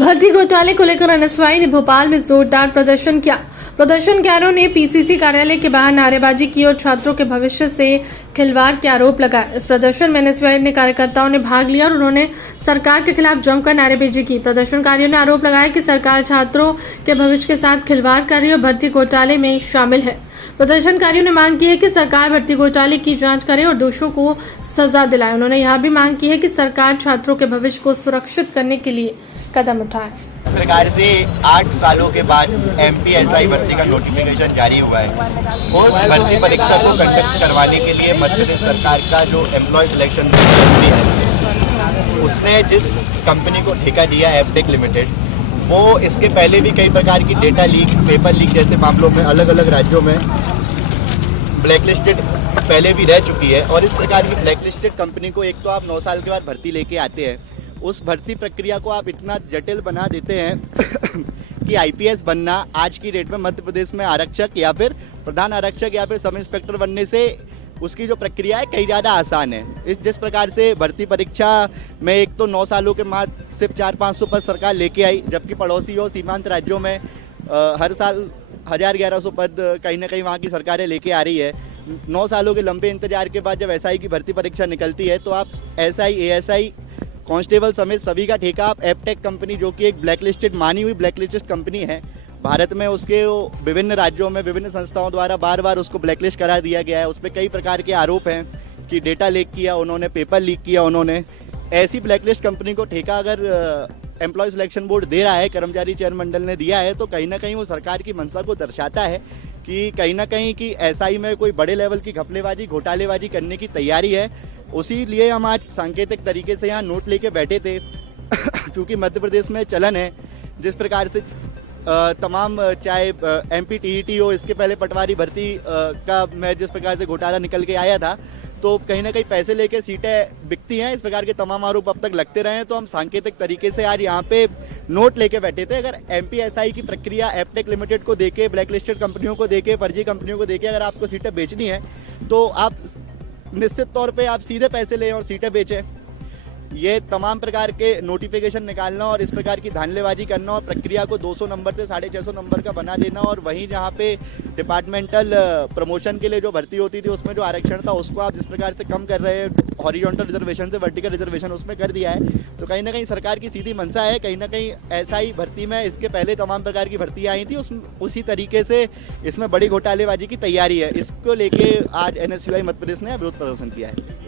भर्ती घोटाले को लेकर एनएसवाई ने भोपाल में जोरदार प्रदर्शन किया। प्रदर्शनकारियों ने पीसीसी कार्यालय के बाहर नारेबाजी की और छात्रों के भविष्य से खिलवाड़ के आरोप लगाए। इस प्रदर्शन में एनएसवाई ने कार्यकर्ताओं ने भाग लिया और उन्होंने सरकार के खिलाफ जमकर नारेबाजी की। प्रदर्शनकारियों ने आरोप लगाया कि सरकार छात्रों के भविष्य के साथ खिलवाड़ कर रही और भर्ती घोटाले में शामिल है। प्रदर्शनकारियों ने मांग की है कि सरकार भर्ती घोटाले की जांच करे और दोषियों को सजा दिलाए। उन्होंने यह भी मांग की है कि सरकार छात्रों के भविष्य को सुरक्षित करने के लिए कदम उठाए। इस प्रकार से 8 सालों के बाद एमपीएसआई भर्ती का नोटिफिकेशन जारी हुआ है। उस भर्ती परीक्षा को कंडक्ट करवाने के लिए मध्य प्रदेश सरकार का जो एम्प्लॉय सिलेक्शन बोर्ड है, उसने जिस कंपनी को ठेका दिया एफटेक लिमिटेड, वो इसके पहले भी कई प्रकार की डेटा लीक, पेपर लीक जैसे मामलों में अलग अलग राज्यों में ब्लैकलिस्टेड पहले भी रह चुकी है। और इस प्रकार की ब्लैकलिस्टेड कंपनी को एक तो आप 9 साल के बाद भर्ती लेके आते हैं, उस भर्ती प्रक्रिया को आप इतना जटिल बना देते हैं कि आईपीएस बनना आज की डेट में मध्य प्रदेश में आरक्षक या फिर प्रधान आरक्षक या फिर सब इंस्पेक्टर बनने से उसकी जो प्रक्रिया है कई ज़्यादा आसान है। जिस प्रकार से भर्ती परीक्षा में एक तो 9 सालों के बाद सिर्फ 400-500 पद सरकार लेके आई, जबकि पड़ोसी और सीमांत राज्यों में हर साल 1000-1100 पद कहीं ना कहीं वहाँ की सरकारें लेके आ रही है। 9 सालों के लंबे इंतजार के बाद जब एसआई की भर्ती परीक्षा निकलती है तो आप एसआई, एएसआई, कांस्टेबल समेत सभी का ठेका आप एफटेक कंपनी, जो कि एक ब्लैकलिस्टेड मानी हुई ब्लैकलिस्टेड कंपनी है भारत में, उसके विभिन्न राज्यों में विभिन्न संस्थाओं द्वारा बार बार उसको ब्लैकलिस्ट करार दिया गया है। उस पर कई प्रकार के आरोप हैं कि डेटा लीक किया उन्होंने, पेपर लीक किया उन्होंने। ऐसी ब्लैकलिस्ट कंपनी को ठेका अगर एम्प्लॉय सिलेक्शन बोर्ड दे रहा है, कर्मचारी चयन मंडल ने दिया है, तो कहीं ना कहीं वो सरकार की मंशा को दर्शाता है कि कहीं ना कहीं कि एसआई में कोई बड़े लेवल की घपलेबाजी, घोटालेबाजी करने की तैयारी है। उसी लिए हम आज सांकेतिक तरीके से यहाँ नोट लेके बैठे थे क्योंकि मध्य प्रदेश में चलन है जिस प्रकार से तमाम चाहे एमपी टीईटी हो, इसके पहले पटवारी भर्ती का मैं जिस प्रकार से घोटाला निकल के आया था, तो कहीं ना कहीं पैसे लेके सीटें बिकती हैं। इस प्रकार के तमाम आरोप अब तक लगते रहे हैं, तो हम सांकेतिक तरीके से आज यहाँ पे नोट लेके बैठे थे। अगर एमपीएसआई की प्रक्रिया एफटेक लिमिटेड को देके, ब्लैकलिस्टेड कंपनियों को देके, फर्जी कंपनियों को देके अगर आपको सीटें बेचनी है तो आप निश्चित तौर पे आप सीधे पैसे लें और सीटें बेचें। ये तमाम प्रकार के नोटिफिकेशन निकालना और इस प्रकार की धांधलेबाजी करना और प्रक्रिया को 200 नंबर से 650 नंबर का बना देना, और वहीं जहाँ पे डिपार्टमेंटल प्रमोशन के लिए जो भर्ती होती थी उसमें जो आरक्षण था उसको आप जिस प्रकार से कम कर रहे हैं, हॉरिजॉन्टल रिजर्वेशन से वर्टिकल रिजर्वेशन उसमें कर दिया है, तो कहीं ना कहीं सरकार की सीधी मंशा है। कहीं ना कहीं एसआई भर्ती में इसके पहले तमाम प्रकार की भर्तियाँ आई थी, उसी तरीके से इसमें बड़ी घोटालेबाजी की तैयारी है। इसको लेके आज एनएसयूआई मध्य प्रदेश ने विरोध प्रदर्शन किया है।